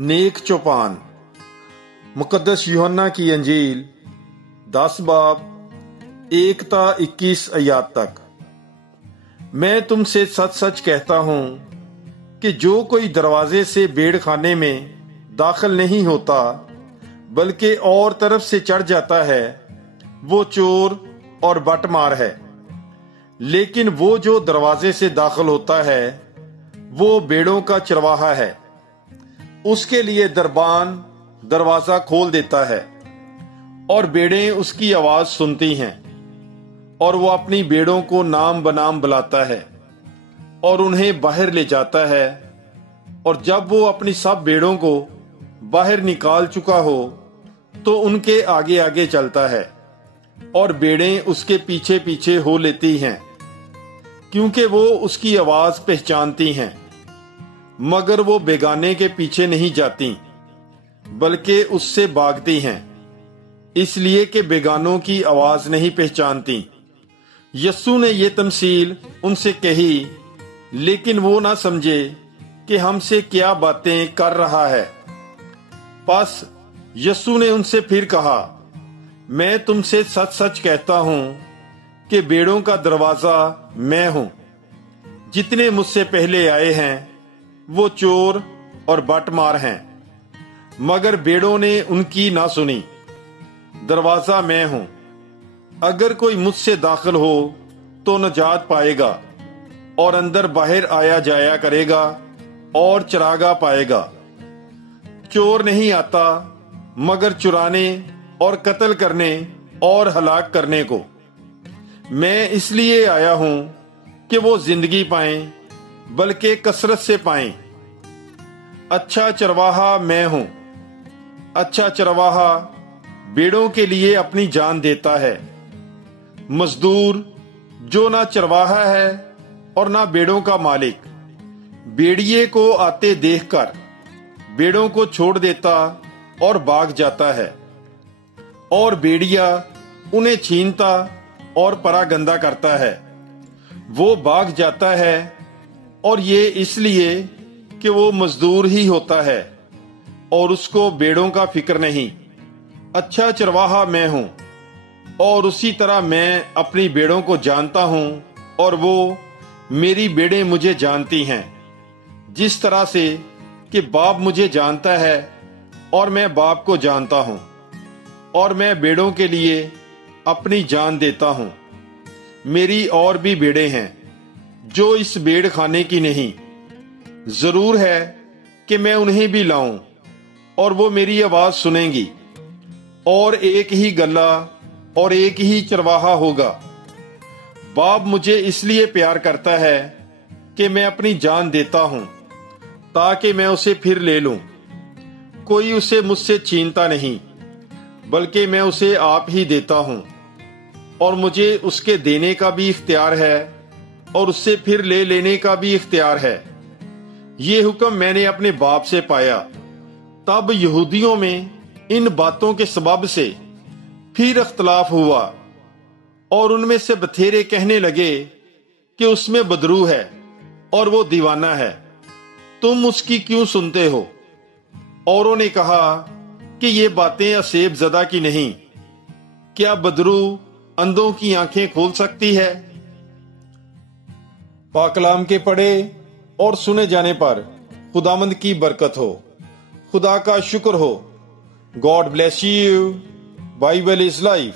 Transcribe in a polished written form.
नेक चौपान। मुकद्दस यूहन्ना की अंजील 10 बाब 1 ता 21 आयात तक। मैं तुमसे सच सच कहता हूं कि जो कोई दरवाजे से भेड़ खाने में दाखिल नहीं होता बल्कि और तरफ से चढ़ जाता है, वो चोर और बटमार है। लेकिन वो जो दरवाजे से दाखिल होता है वो भेड़ों का चरवाहा है। उसके लिए दरबान दरवाजा खोल देता है और भेड़ें उसकी आवाज सुनती हैं, और वो अपनी भेड़ों को नाम बनाम बुलाता है और उन्हें बाहर ले जाता है। और जब वो अपनी सब भेड़ों को बाहर निकाल चुका हो तो उनके आगे आगे चलता है, और भेड़ें उसके पीछे पीछे हो लेती हैं, क्योंकि वो उसकी आवाज पहचानती हैं। मगर वो बेगाने के पीछे नहीं जाती बल्कि उससे भागती हैं, इसलिए कि बेगानों की आवाज नहीं पहचानती। यस्सु ने ये तमसील उनसे कही, लेकिन वो ना समझे कि हमसे क्या बातें कर रहा है। बस यस्सु ने उनसे फिर कहा, मैं तुमसे सच सच कहता हूं कि भेड़ों का दरवाजा मैं हूं। जितने मुझसे पहले आए हैं वो चोर और बटमार हैं, मगर भेड़ों ने उनकी ना सुनी। दरवाजा मैं हूं। अगर कोई मुझसे दाखिल हो तो नजात पाएगा और अंदर बाहर आया जाया करेगा और चरागा पाएगा। चोर नहीं आता मगर चुराने और कत्ल करने और हलाक करने को। मैं इसलिए आया हूं कि वो जिंदगी पाएं, बल्कि कसरत से पाएं। अच्छा चरवाहा मैं हूं। अच्छा चरवाहा भेड़ों के लिए अपनी जान देता है। मजदूर जो ना चरवाहा है और ना भेड़ों का मालिक, भेड़िए को आते देखकर भेड़ों को छोड़ देता और भाग जाता है, और भेड़िया उन्हें छीनता और परागंदा करता है। वो भाग जाता है, और ये इसलिए कि वो मजदूर ही होता है और उसको भेड़ों का फिक्र नहीं। अच्छा चरवाहा मैं हूं, और उसी तरह मैं अपनी भेड़ों को जानता हूं और वो मेरी भेड़ें मुझे जानती हैं। जिस तरह से कि बाप मुझे जानता है और मैं बाप को जानता हूं, और मैं भेड़ों के लिए अपनी जान देता हूं। मेरी और भी भेड़ें हैं जो इस भेड़ खाने की नहीं। जरूर है कि मैं उन्हें भी लाऊं और वो मेरी आवाज सुनेंगी, और एक ही गला और एक ही चरवाहा होगा। बाप मुझे इसलिए प्यार करता है कि मैं अपनी जान देता हूं ताकि मैं उसे फिर ले लूं। कोई उसे मुझसे छीनता नहीं, बल्कि मैं उसे आप ही देता हूं, और मुझे उसके देने का भी इख्तियार है और उससे फिर ले लेने का भी इख्तियार है। ये हुक्म मैंने अपने बाप से पाया। तब यहूदियों में इन बातों के सबब से फिर इख्तलाफ हुआ, और उनमें से बथेरे कहने लगे कि उसमें बदरू है और वो दीवाना है, तुम उसकी क्यों सुनते हो? औरों ने कहा कि ये बातें असेब ज़दा की नहीं। क्या बदरू अंधों की आंखें खोल सकती है? पाक कलाम के पढ़े और सुने जाने पर खुदामंद की बरकत हो, खुदा का शुक्र हो। God bless you. Bible is life.